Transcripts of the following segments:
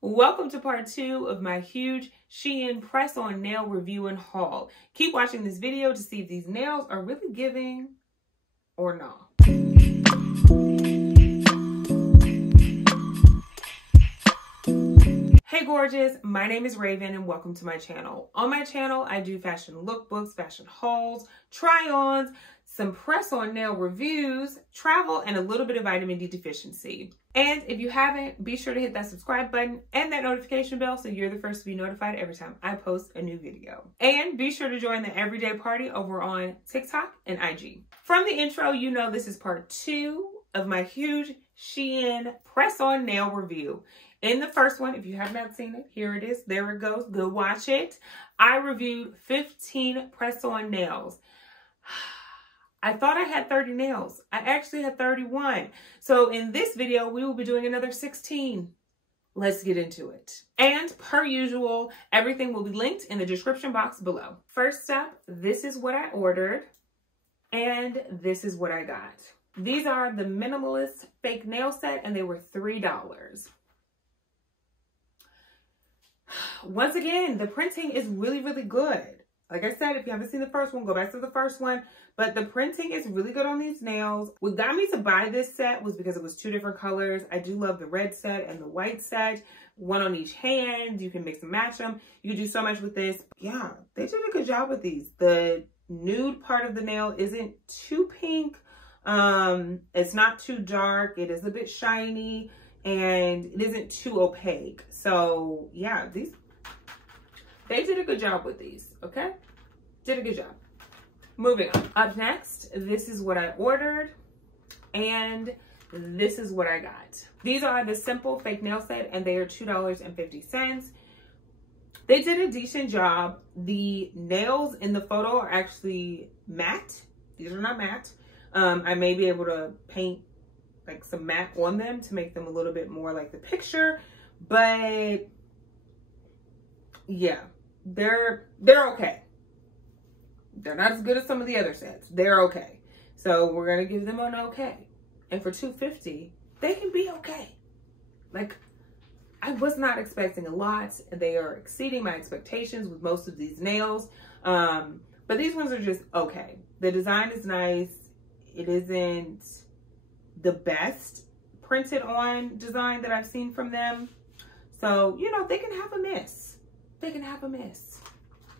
Welcome to part 2 of my huge SHEIN press-on nail review and haul. Keep watching this video to see if these nails are really giving or not. Hey gorgeous, my name is Raven and welcome to my channel. On my channel, I do fashion lookbooks, fashion hauls, try-ons, some press-on nail reviews, travel, and a little bit of vitamin D deficiency. And if you haven't, be sure to hit that subscribe button and that notification bell so you're the first to be notified every time I post a new video. And be sure to join the everyday party over on TikTok and IG. From the intro, you know this is part 2 of my huge SHEIN press-on nail review. In the first one, if you have not seen it, here it is. There it goes. Go watch it. I reviewed 15 press-on nails. I thought I had 30 nails. I actually had 31. So in this video, we will be doing another 16. Let's get into it. And per usual, everything will be linked in the description box below. First up, this is what I ordered. And this is what I got. These are the Minimalist Fake Nail Set, and they were $3. Once again, the printing is really, really good. Like I said, if you haven't seen the first one, go back to the first one. But the printing is really good on these nails. What got me to buy this set was because it was 2 different colors. I do love the red set and the white set. One on each hand. You can mix and match them. You can do so much with this. Yeah, they did a good job with these. The nude part of the nail isn't too pink. It's not too dark. It is a bit shiny. And it isn't too opaque. So, yeah, they did a good job with these, okay? Did a good job. Moving on. Up next, this is what I ordered, and this is what I got. These are the Simple Fake Nail Set, and they are $2.50. They did a decent job. The nails in the photo are actually matte. These are not matte. I may be able to paint like some matte on them to make them a little bit more like the picture, but yeah, they're okay. They're not as good as some of the other sets. They're okay. So we're gonna give them an okay. And for $2.50, they can be okay. Like, I was not expecting a lot, and they are exceeding my expectations with most of these nails. But these ones are just okay. The design is nice. It isn't the best printed on design that I've seen from them. So, you know, they can have a miss. They can have a miss.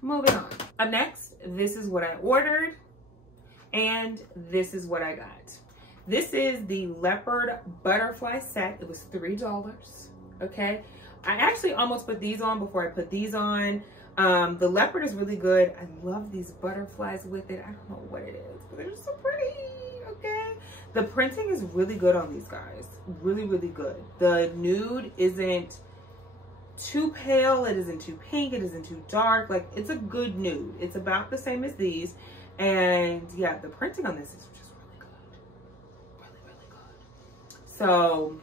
Moving on. Up next, this is what I ordered, and this is what I got. This is the Leopard butterfly set. It was $3, okay? I actually almost put these on before I put these on. The Leopard is really good. I love these butterflies with it. I don't know what it is, but they're just so pretty, okay? The printing is really good on these guys. Really, really good. The nude isn't too pale. It isn't too pink. It isn't too dark. Like, it's a good nude. It's about the same as these. And yeah, the printing on this is just really good. Really, really good. So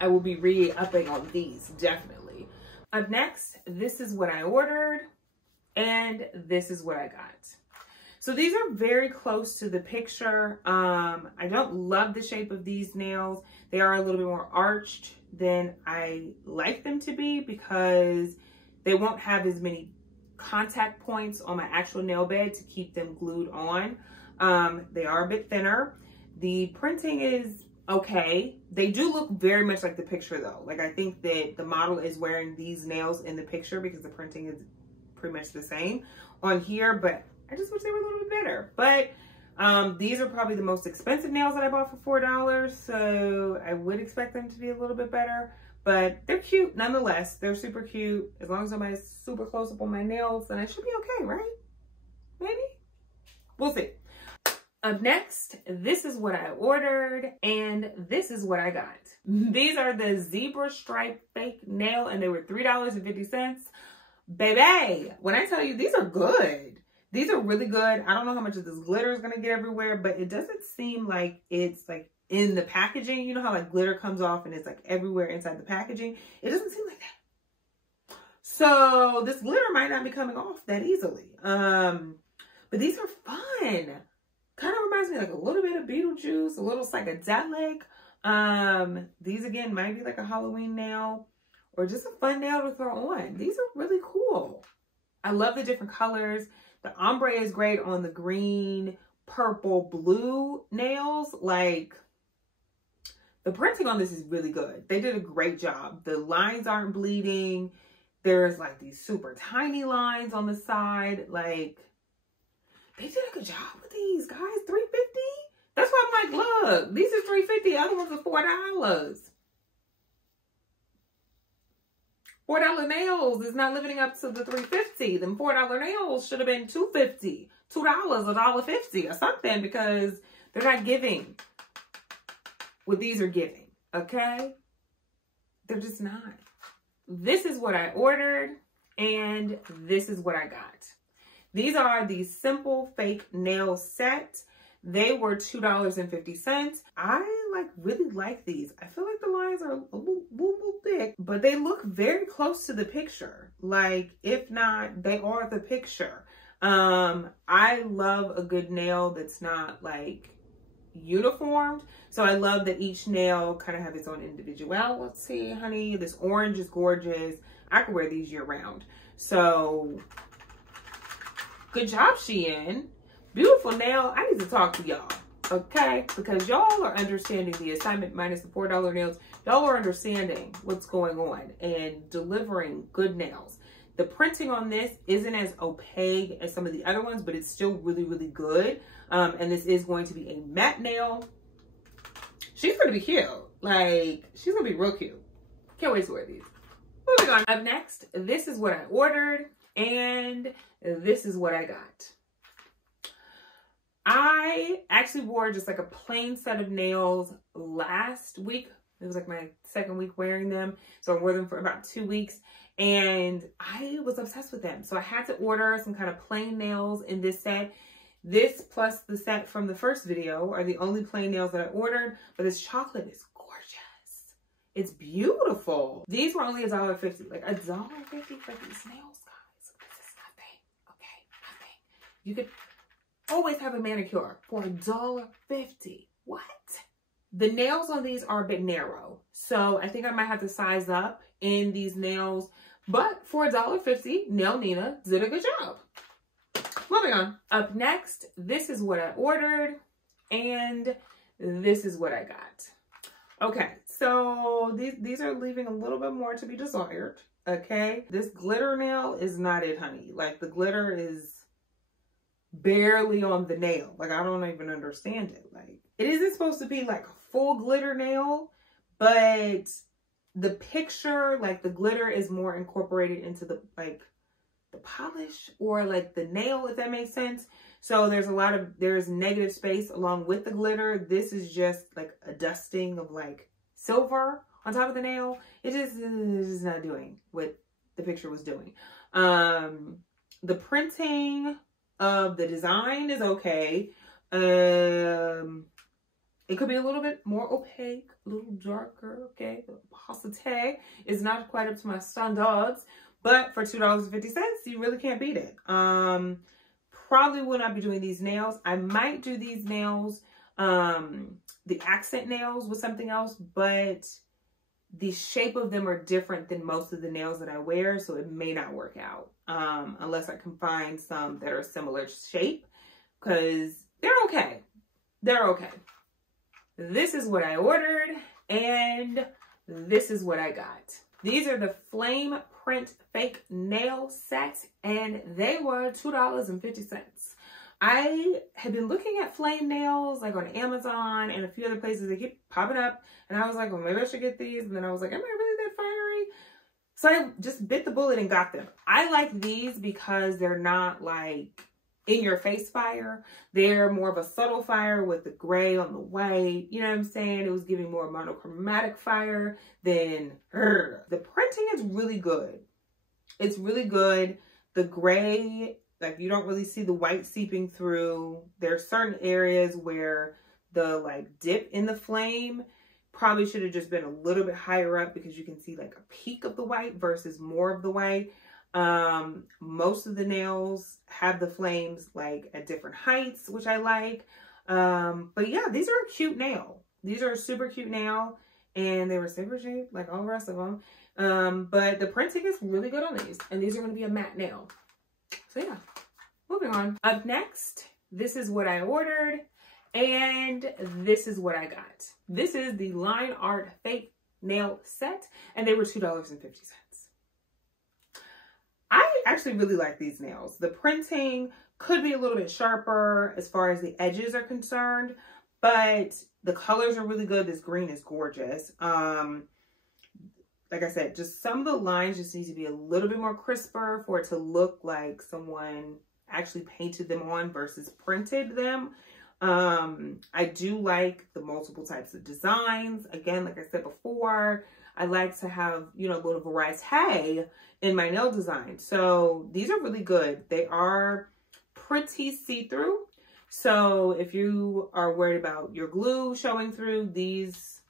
I will be re-upping on these, definitely. Up next, this is what I ordered, and this is what I got. So these are very close to the picture. I don't love the shape of these nails. They are a little bit more arched than I like them to be because they won't have as many contact points on my actual nail bed to keep them glued on. They are a bit thinner. The printing is okay. They do look very much like the picture though. Like, I think that the model is wearing these nails in the picture because the printing is pretty much the same on here, but I just wish they were a little bit better. But these are probably the most expensive nails that I bought for $4, so I would expect them to be a little bit better. But they're cute nonetheless. They're super cute. As long as nobody's super close up on my nails, then I should be okay, right? Maybe? We'll see. Up next, this is what I ordered, and this is what I got. These are the Zebra Stripe Fake Nail, and they were $3.50. Baby, when I tell you, these are good. These are really good. I don't know how much of this glitter is going to get everywhere, but it doesn't seem like it's like in the packaging. You know how like glitter comes off and it's like everywhere inside the packaging? It doesn't seem like that. So this glitter might not be coming off that easily. But these are fun. Kind of reminds me like a little bit of Beetlejuice, a little psychedelic. These again might be like a Halloween nail or just a fun nail to throw on. These are really cool. I love the different colors. The ombre is great on the green, purple, blue nails. Like, the printing on this is really good. They did a great job. The lines aren't bleeding. There's like these super tiny lines on the side. Like, they did a good job with these, guys. $3.50? That's why I'm like, look, these are $3.50. Other ones are $4. $4 nails is not living up to the $3.50. Them $4 nails should have been $2.50, $2, $1.50 or something, because they're not giving what these are giving, okay? They're just not. This is what I ordered, and this is what I got. These are the simple fake nail set. They were $2.50. I really like these. I feel like the lines are a little thick, but they look very close to the picture. Like, if not, they are the picture. I love a good nail that's not like uniformed. So I love that each nail kind of have its own individuality, honey. This orange is gorgeous. I could wear these year round. So good job, SHEIN. Beautiful nail. I need to talk to y'all, okay? Because y'all are understanding the assignment minus the $4 nails. Y'all are understanding what's going on and delivering good nails. The printing on this isn't as opaque as some of the other ones, but it's still really, really good. And this is going to be a matte nail. She's going to be cute. Like, she's going to be real cute. Can't wait to wear these. Moving on. Up next, this is what I ordered, and this is what I got. I actually wore just like a plain set of nails last week. It was like my second week wearing them. So I wore them for about 2 weeks, and I was obsessed with them. So I had to order some kind of plain nails in this set. This plus the set from the first video are the only plain nails that I ordered, but this chocolate is gorgeous. It's beautiful. These were only $1.50, like $1.50 for these nails, guys. This is nothing, okay, nothing. You could always have a manicure for $1.50. What? The nails on these are a bit narrow, so I think I might have to size up in these nails, but for $1.50, Nail Nina did a good job. Moving on. Up next, this is what I ordered, and this is what I got. Okay, so these are leaving a little bit more to be desired, okay? This glitter nail is not it, honey. Like, the glitter is barely on the nail. Like, I don't even understand it. Like, it isn't supposed to be like a full glitter nail, but the picture, like, the glitter is more incorporated into the, like, the polish or like the nail, if that makes sense. So there's negative space along with the glitter. This is just like a dusting of like silver on top of the nail. It just is not doing what the picture was doing. The printing of the design is okay. It could be a little bit more opaque, a little darker, okay? The opacité is not quite up to my standards, but for $2.50, you really can't beat it. Probably will not be doing these nails. I might do these nails, the accent nails with something else, but the shape of them are different than most of the nails that I wear, so it may not work out unless I can find some that are similar shape, because they're okay. They're okay. This is what I ordered, and this is what I got. These are the Flame Print Fake Nail Set, and they were $2.50. I had been looking at flame nails like on Amazon and a few other places. They keep popping up, and I was like, well, maybe I should get these. And then I was like, am I really that fiery? So I just bit the bullet and got them. I like these because they're not like in your face fire. They're more of a subtle fire with the gray on the white. You know what I'm saying? It was giving more monochromatic fire than the printing is really good. It's really good. The gray, like, you don't really see the white seeping through. There are certain areas where the like dip in the flame probably should have just been a little bit higher up, because you can see like a peak of the white versus more of the white. Most of the nails have the flames like at different heights, which I like. But yeah, these are a cute nail. These are super cute now, and they were super cheap, like all the rest of them. But the printing is really good on these, and these are going to be a matte nail. So yeah, moving on. Up next, this is what I ordered, and this is what I got. This is the Line Art Fake Nail Set, and they were $2.50. I actually really like these nails. The printing could be a little bit sharper as far as the edges are concerned, but the colors are really good. This green is gorgeous. Like I said, just some of the lines just need to be a little bit more crisper for it to look like someone actually painted them on versus printed them. I do like the multiple types of designs. Again, like I said before, I like to have, you know, a little variety in my nail design. So these are really good. They are pretty see-through. So if you are worried about your glue showing through, these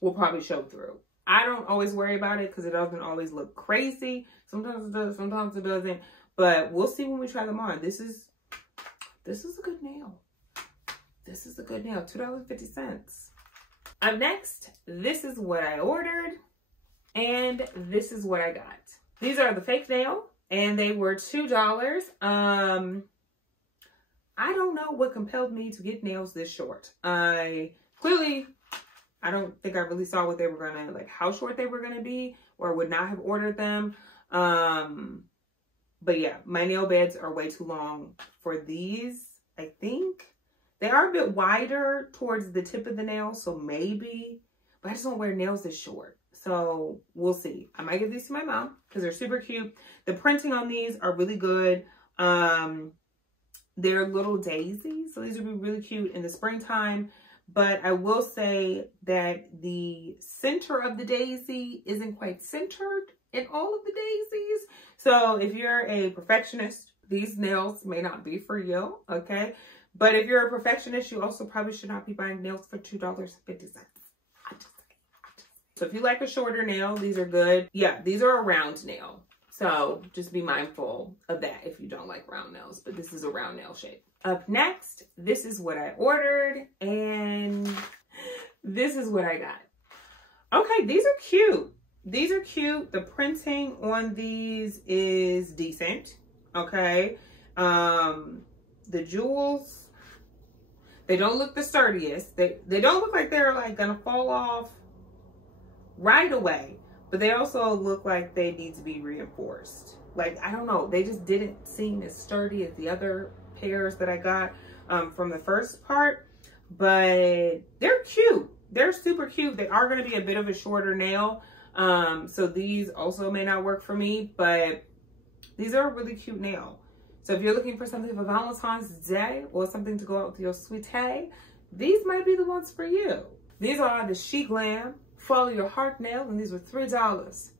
will probably show through. I don't always worry about it because it doesn't always look crazy. Sometimes it does, sometimes it doesn't. But we'll see when we try them on. This is a good nail. This is a good nail. $2.50. Up next, this is what I ordered, and this is what I got. These are the fake nail, and they were $2. I don't know what compelled me to get nails this short. I don't think I really saw what they were gonna, like how short they were gonna be, or would not have ordered them. But yeah, my nail beds are way too long for these. I think they are a bit wider towards the tip of the nail, so maybe, but I just don't wear nails this short. So we'll see. I might give these to my mom because they're super cute. The printing on these are really good. They're little daisies, so these would be really cute in the springtime. But I will say that the center of the daisy isn't quite centered in all of the daisies. So if you're a perfectionist, these nails may not be for you, okay? But if you're a perfectionist, you also probably should not be buying nails for $2.50. So if you like a shorter nail, these are good. Yeah, these are a round nail. So just be mindful of that if you don't like round nails, but this is a round nail shape. Up next, this is what I ordered, and this is what I got. Okay, these are cute. These are cute. The printing on these is decent, okay? The jewels, they don't look the sturdiest. They don't look like they're like gonna fall off right away, but they also look like they need to be reinforced. Like, I don't know, they just didn't seem as sturdy as the other pairs that I got from the first part, but they're cute. They're super cute. They are going to be a bit of a shorter nail, so these also may not work for me, but these are a really cute nail. So if you're looking for something for Valentine's Day or something to go out with your sweetie, these might be the ones for you. These are the She Glam Follow Your Heart nail, and these were $3.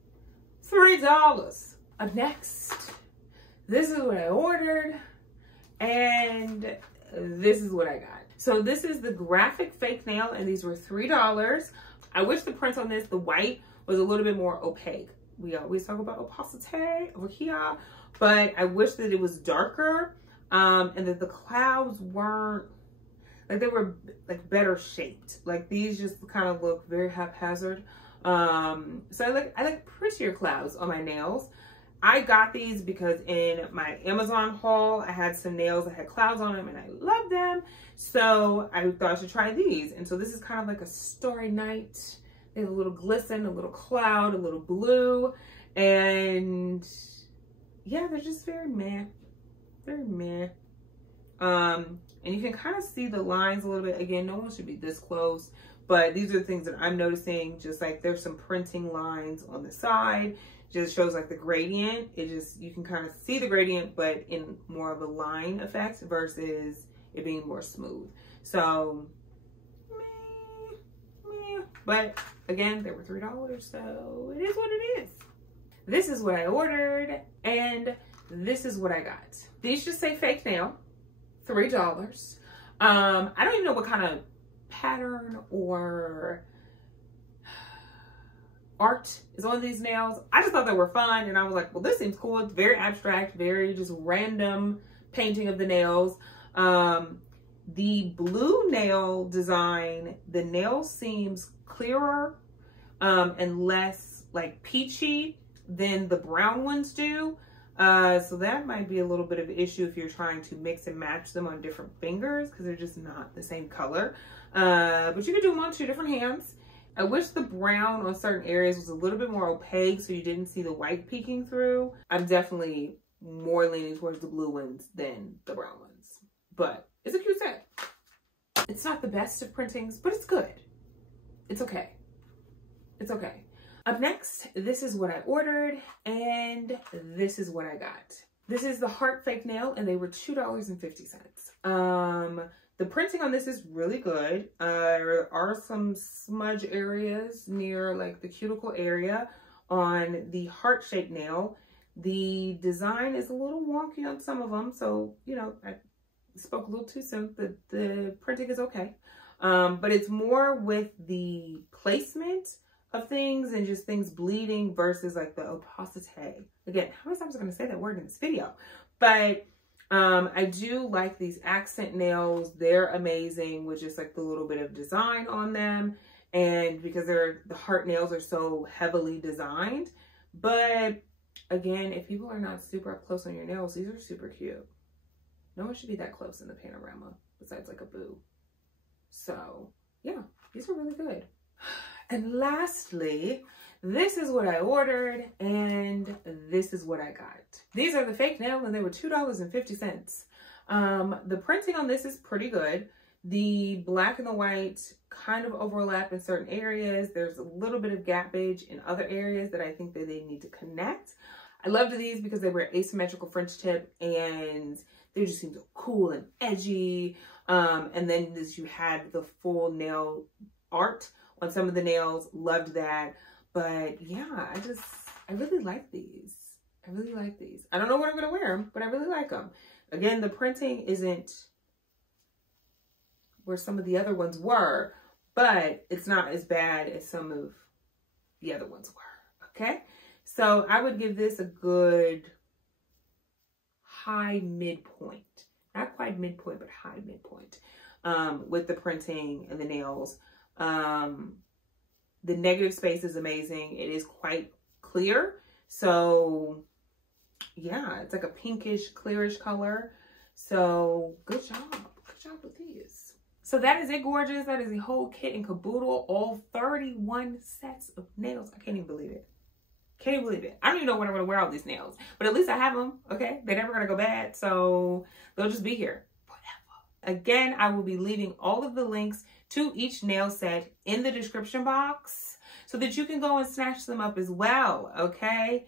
$3. Up next, this is what I ordered, and this is what I got. So this is the graphic fake nail, and these were $3. I wish the print on this, the white, was a little bit more opaque. We always talk about opacity over here, but I wish that it was darker, and that the clouds weren't, like they were like better shaped. Like these just kind of look very haphazard. So I like prettier clouds on my nails. I got these because in my Amazon haul, I had some nails that had clouds on them and I love them. So I thought I should try these. And so this is kind of like a starry night. They have a little glisten, a little cloud, a little blue. And yeah, they're just very meh. Very meh. And you can kind of see the lines a little bit. Again, no one should be this close. But these are the things that I'm noticing. Just like there's some printing lines on the side. Just shows like the gradient. It just, you can kind of see the gradient, but in more of a line effect versus it being more smooth. So, meh. But again, they were $3, so it is what it is. This is what I ordered, and this is what I got. These just say fake nail, $3. I don't even know what kind of pattern or art is on these nails. I just thought they were fun, and I was like, well, this seems cool. It's very abstract, very just random painting of the nails. The blue nail design, the nail seems clearer and less like peachy than the brown ones do. So that might be a little bit of an issue if you're trying to mix and match them on different fingers because they're just not the same color. But you can do them on 2 different hands. I wish the brown on certain areas was a little bit more opaque so you didn't see the white peeking through. I'm definitely more leaning towards the blue ones than the brown ones. But it's a cute set. It's not the best of printings, but it's good. It's okay. It's okay. Up next, this is what I ordered, and this is what I got. This is the heart fake nail, and they were $2.50. The printing on this is really good. There are some smudge areas near like the cuticle area on the heart-shaped nail. The design is a little wonky on some of them, so, you know, I spoke a little too soon. The printing is okay. But it's more with the placement of things and just things bleeding versus like the opacité. Again, how many times am I going to say that word in this video? But I do like these accent nails. They're amazing with just like the little bit of design on them. And because the heart nails are so heavily designed. But again, if people are not super up close on your nails, these are super cute. No one should be that close in the panorama besides like a boo. So yeah, these are really good. And lastly, this is what I ordered and this is what I got. These are the fake nail and they were $2.50. The printing on this is pretty good. The black and the white kind of overlap in certain areas. There's a little bit of gappage in other areas that I think that they need to connect. I loved these because they were asymmetrical French tip and they just seemed so cool and edgy. And then you had the full nail art on some of the nails. Loved that. But yeah, I really like these. I really like these. I don't know when I'm going to wear them, but I really like them. Again, the printing isn't where some of the other ones were, but it's not as bad as some of the other ones were. Okay. So I would give this a good high midpoint. Not quite midpoint, but high midpoint with the printing and the nails. The negative space is amazing. It is quite clear. So yeah, it's like a pinkish, clearish color. So good job. Good job with these. So that is it, gorgeous. That is the whole kit and caboodle. All 31 sets of nails. I can't even believe it. Can't even believe it. I don't even know when I'm going to wear all these nails. But at least I have them, okay? They're never going to go bad. So they'll just be here forever. Again, I will be leaving all of the links to each nail set in the description box so that you can go and snatch them up as well, okay?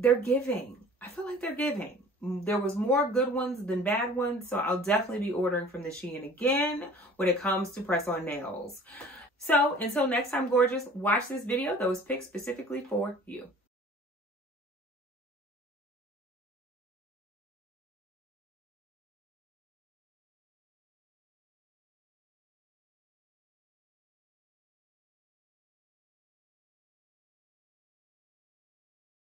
They're giving. I feel like they're giving. There was more good ones than bad ones, so I'll definitely be ordering from the SHEIN again when it comes to press-on nails. So until next time, gorgeous, watch this video that was picked specifically for you.